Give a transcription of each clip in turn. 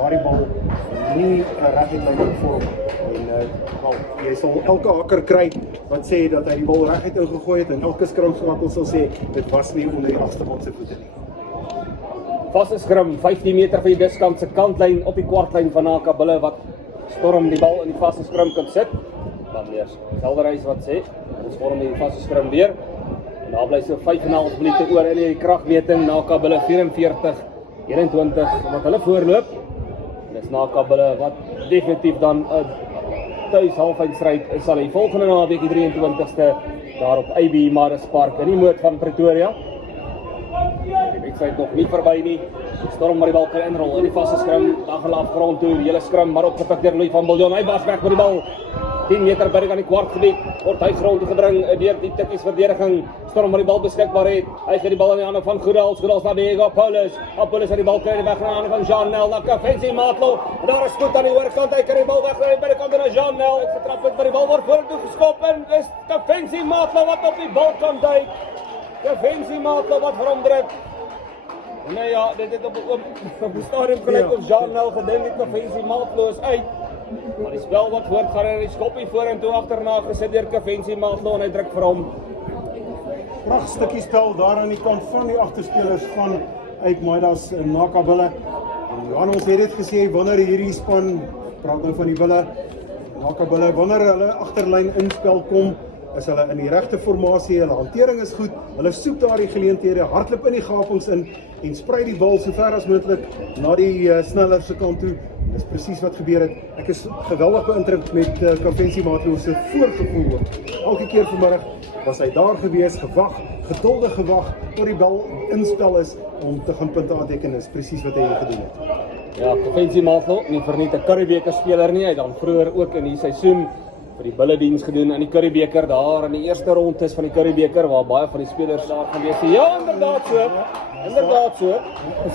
daardie bal nie reguit lyn vorm. En jy sal elke hakker kry wat sê dat hy die bal reguit ingegooi het en elke skrimskakel sal sê dit was nie onder die agste man se voete nie. Vaste skrim, 15 meter van die diskant se kantlyn op die kwartlyn van Naka Bulle wat Storm die bal in die vaste skrim kan sit. Dan weer Helderhuis wat sê, ons vorm die vaste skrim weer. En daar bly so 5,5 minute oor in die kragmeting. Naka Bulle 44-21 wat hulle voorloop. En dis Naka Bulle wat definitief dan tuis halfeindstryd sal hy volgende naweek die 23ste daar op AB Marius Park in die moot van Pretoria. Die wedstryd nog nie verby nie. Storm maar die bal kan inrol in die vaste skrim, dan gelaaf grond toe, die hele skrim maar opgepik deur Louis van Biljon. Hy was weg met die bal. 10 meter by aan die kwartgebied, word hy grond gebring deur die tikkies verdediging. Storm maar die bal beskikbaar het. Hy gee die bal in die hande van Goedals na Diego Paulus. Paulus het die bal kry weg na die hande van Jean Nel na Kafensi Matlo. En daar is goed aan die oorkant. Hy kry die bal weg na die binnekant na Jean Nel. Getrap het by die bal word vorentoe geskop en dis Kafensi Matlo wat op die bal kan duik. Kafensi Matlo wat vir hom druk. Nee ja, dit het op die stadium gelyk of Jean Nel gedink het Kafensi Matlo is uit. Maar die spel wat voortgaan en die skoppie vorentoe agterna gesit deur Kafensi Matlo en hy druk vir hom. Pragtstukkie spel daar aan die kant van die agterspelers van uit Maidas Naka Bulle. En ons het dit gesê wanneer hierdie span, praat nou van die Bulle, Naka Bulle, wanneer hulle agterlyn inspel kom, is hulle in die regte formasie, hulle hantering is goed, hulle soek daardie geleenthede, hardloop in die gapings in en sprei die bal so ver as moontlik na die sneller se kant toe. Dis presies wat gebeur het. Ek is geweldig beïndruk met Kafensi Matlo se voorgevoel. Elke keer vanmiddag was hy daar gewees, gewag, geduldig gewag tot die bal inspel is om te gaan punte aanteken. Dis presies wat hy hier gedoen het. Ja, Kafensi Matlo, nie verniet 'n Curriebeeker speler nie. Hy dan vroeër ook in die seisoen vir die Bulle diens gedoen in die Curriebeeker daar in die eerste rondes van die Curriebeeker waar baie van die spelers daar gaan wees. Ja, inderdaad so. Inderdaad so.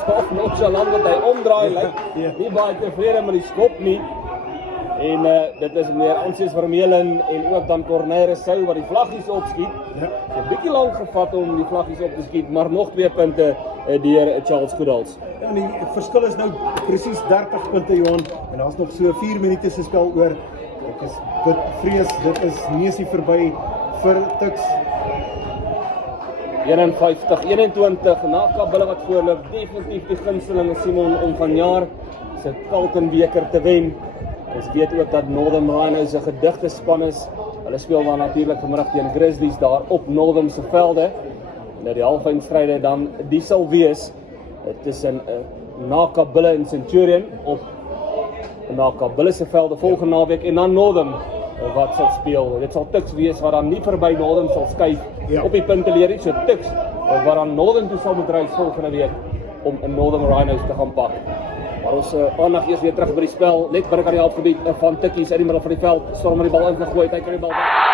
Stof nonchalant dat hy omdraai lyk. Nie baie tevrede met die skop nie. En dit is meer Ansies Vermeulen en ook dan Corneille Sou wat die vlaggies opskiet. Ja. Het 'n bietjie lank gevat om die vlaggies op te skiet, maar nog 2 punte deur Charles Goedals. Ja, en die verskil is nou presies 30 punte Johan en daar's nog so 4 minute se spel oor. Ek is vrees dit is neusie verby vir Tuks. 51-21 Naka Bulle wat voorloop, definitief die gunsteling Simon om vanjaar se Kaltenbeker te wen. Ons weet ook dat Northern Rhinos 'n gedigte span is. Hulle speel dan natuurlik vanmiddag teen Grizzlies daar op Northern se velde. En die halfeindstryde dan die sal wees tussen Naka Bulle en Centurion op Naka Bulle se velde volgende naweek en dan Northern wat sal speel. Dit sal Tuks wees wat dan nie verby Northern sal skuif op die puntelerie, so Tuks wat dan Northern toe sal moet reis volgende week om in Northern Rhinos te gaan pak. Maar ons aandag eers weer terug by die spel, net binne aan die halfgebied van Tikkies uit die middel van die veld. Storm met die bal ingegooi, hy kry die bal weg.